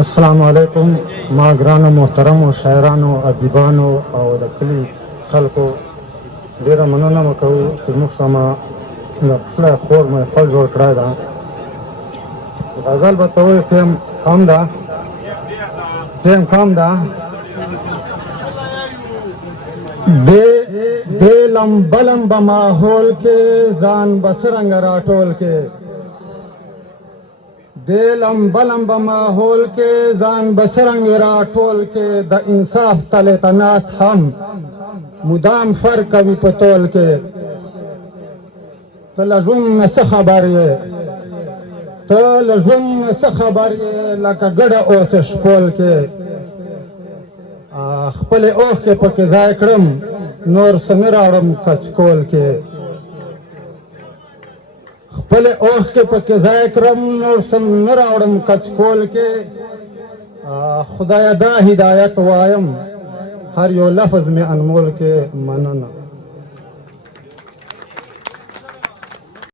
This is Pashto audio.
السلام علیکم. ما ګرانو محترمو شاعرانو ادیبانو او د کلي خلکو ډېره مننه مو کوو چې موږ سمه د پسله خور محفل جوړ کړی ده. غزل به ته وایي ټیم کم ده، ټیم کم ده. دې لمبه لمبه ماحول کې ځان به څرنګه راټول کې، دې لمبه لمبه ماحول کې ځان به څرنګه راټول کې، د انصاف تلې ته ناست هم مدام فرق کوي په تول کې. ته له ژوند نه څه خبر یې، ته له ژوند نه څه خبر یې، لکه ګډه اوسې شپول کې. خپلې اوښکې پکې ځای کړم نور څه نه راوړم کچکول کې، خپلې اوښکې پکې ځای کړم نور څه نه راوړم کچکول کې. خدایه دا هدایت وایم هر یو لفظ مې انمول کې. مننه.